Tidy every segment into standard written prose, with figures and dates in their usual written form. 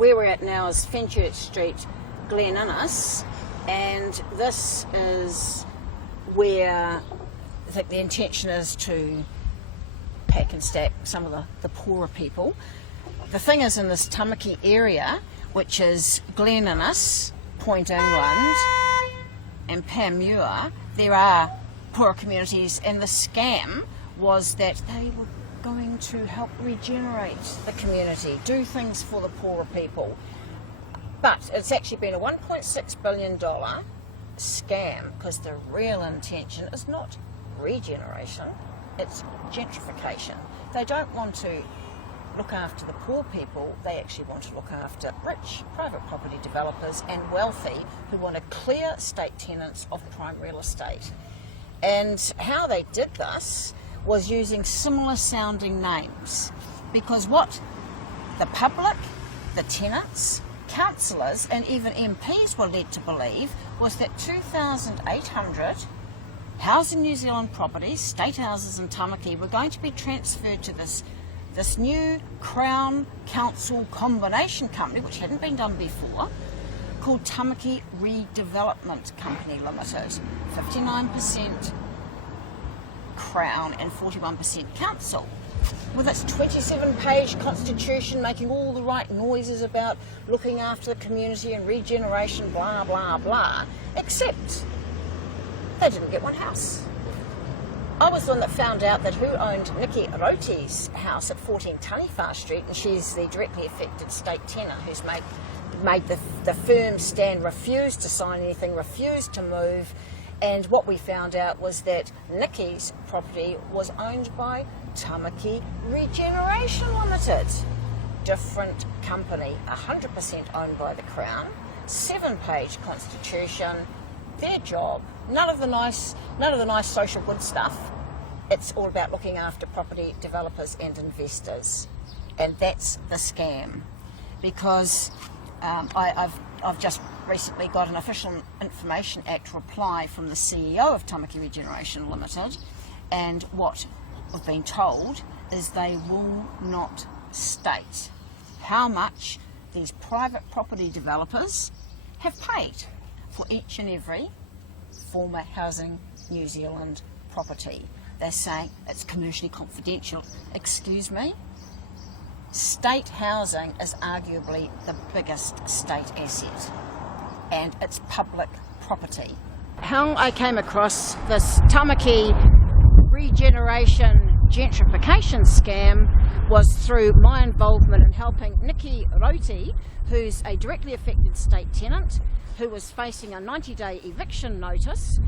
where we're at now is Fenchurch Street, Glen Innes, and this is where I think the intention is to pack and stack some of the poorer people. The thing is, in this Tamaki area, which is Glen Innes, Point England and Panmure, there are poorer communities, and the scam was that they were going to help regenerate the community, do things for the poorer people. But it's actually been a $1.6 billion scam, because the real intention is not regeneration, it's gentrification. They don't want to look after the poor people, they actually want to look after rich private property developers and wealthy who want to clear state tenants of prime real estate. And how they did this was using similar sounding names, because what the public, the tenants, councillors and even MPs were led to believe was that 2,800 Housing New Zealand properties, state houses in Tamaki, were going to be transferred to this new Crown Council combination company, which hadn't been done before, called Tamaki Redevelopment Company Limited. 59% Crown and 41% Council. With its 27-page constitution making all the right noises about looking after the community and regeneration, blah, blah, blah, except they didn't get one house. I was the one that found out that who owned Nikki Roti's house at 14 Taniwha Street, and she's the directly affected state tenant who's made the firm stand, refused to sign anything, refused to move. And what we found out was that Nikki's property was owned by Tamaki Regeneration Limited. Different company, 100% owned by the Crown, 7-page constitution, their job, none of the nice social good stuff. It's all about looking after property developers and investors. And that's the scam. Because I've just recently got an Official Information Act reply from the CEO of Tamaki Regeneration Limited, and what we've been told is they will not state how much these private property developers have paid for each and every former Housing New Zealand property. They're saying it's commercially confidential. Excuse me? State housing is arguably the biggest state asset, and it's public property. How I came across this Tamaki Regeneration Gentrification scam was through my involvement in helping Nikki Roti, who's a directly affected state tenant who was facing a 90-day eviction notice,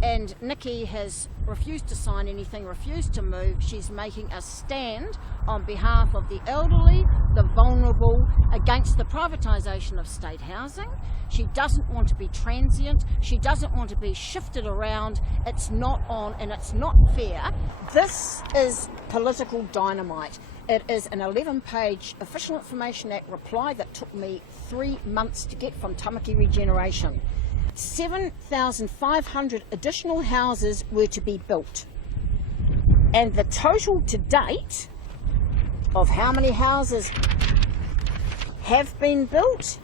and Nikki has refused to sign anything, refused to move. She's making a stand on behalf of the elderly, the vulnerable, against the privatisation of state housing. She doesn't want to be transient. She doesn't want to be shifted around. It's not on and it's not fair. This is political dynamite. It is an 11-page Official Information Act reply that took me 3 months to get from Tamaki Regeneration. 7,500 additional houses were to be built. And the total to date of how many houses have been built,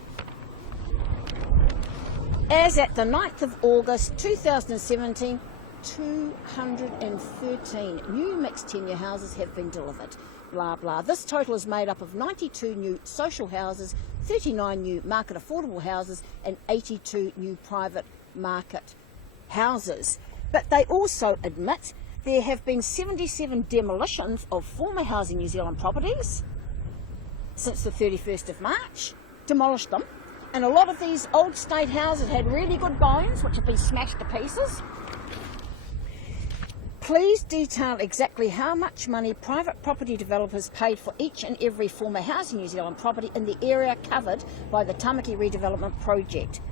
as at the 9th of August 2017, 213 new mixed tenure houses have been delivered. Blah, blah. This total is made up of 92 new social houses, 39 new market affordable houses and 82 new private market houses. But they also admit there have been 77 demolitions of former Housing New Zealand properties since the 31st of March, demolished them. And a lot of these old state houses had really good bones, which have been smashed to pieces. Please detail exactly how much money private property developers paid for each and every former Housing New Zealand property in the area covered by the Tamaki Redevelopment Project.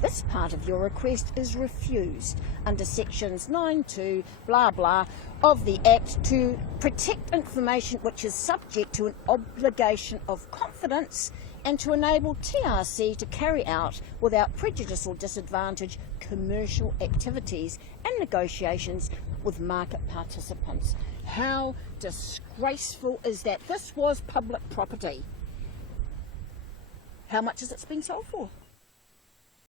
This part of your request is refused under sections 9.2 blah blah of the Act to protect information which is subject to an obligation of confidence and to enable TRC to carry out without prejudice or disadvantage commercial activities and negotiations with market participants. How disgraceful is that? This was public property. How much is it being sold for?